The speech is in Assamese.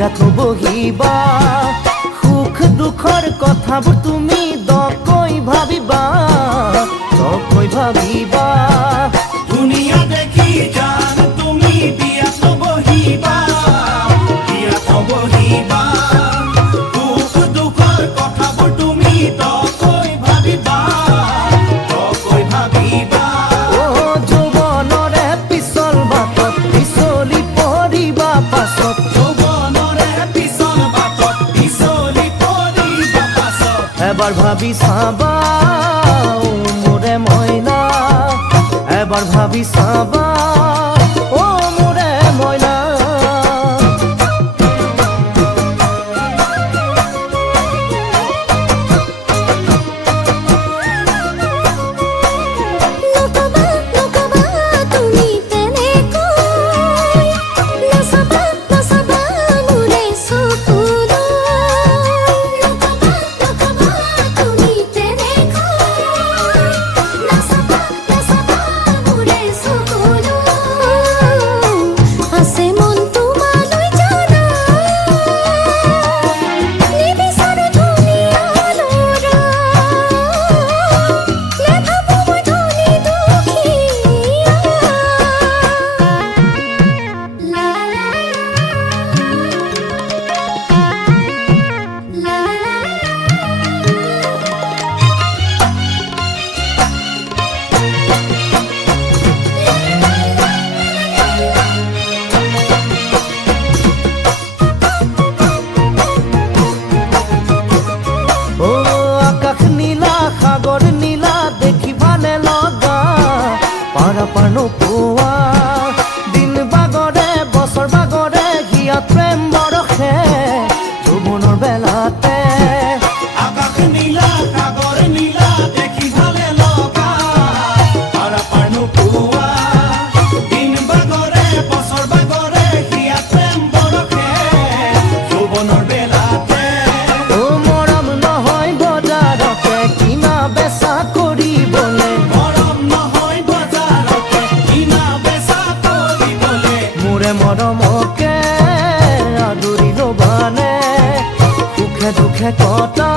হিয়াত বহিবা সুখ দুখৰ কথাবোৰ তুমি দকৈ ভাবিবা দুনিয়া দেখি জান তুমি বিয়াত বহিবা সুখ দুখৰ কথাবোৰ তুমি দকৈ ভাবিবা অ যৌৱনৰে পিছল বাটত পিছলি পৰিবা পাছত এবাৰ ভাবি চাবা মোৰে মইনা এবাৰ ভাবি চাবা ও মোৰে মইনা সাগৰ নীলা দেখিবানে লগা পাৰ নোপোৱা দিন বাগৰে বছৰ বাগৰে হিয়াত প্ৰেম বৰষে যৌৱনৰ বেলাতে আকাশ নীলা সাগৰ নীলা দেখিবানে লগা পাৰ নোপোৱা দিন বাগৰে বছৰ বাগৰে হিয়াত প্ৰেম বৰষে যৌৱনৰ বেলাতে মৰম নহয় বজাৰতে কিনা বেচা কৰিবলৈ মোৰে মৰমকে আদৰি ল'বানে সুখে দুখে কটা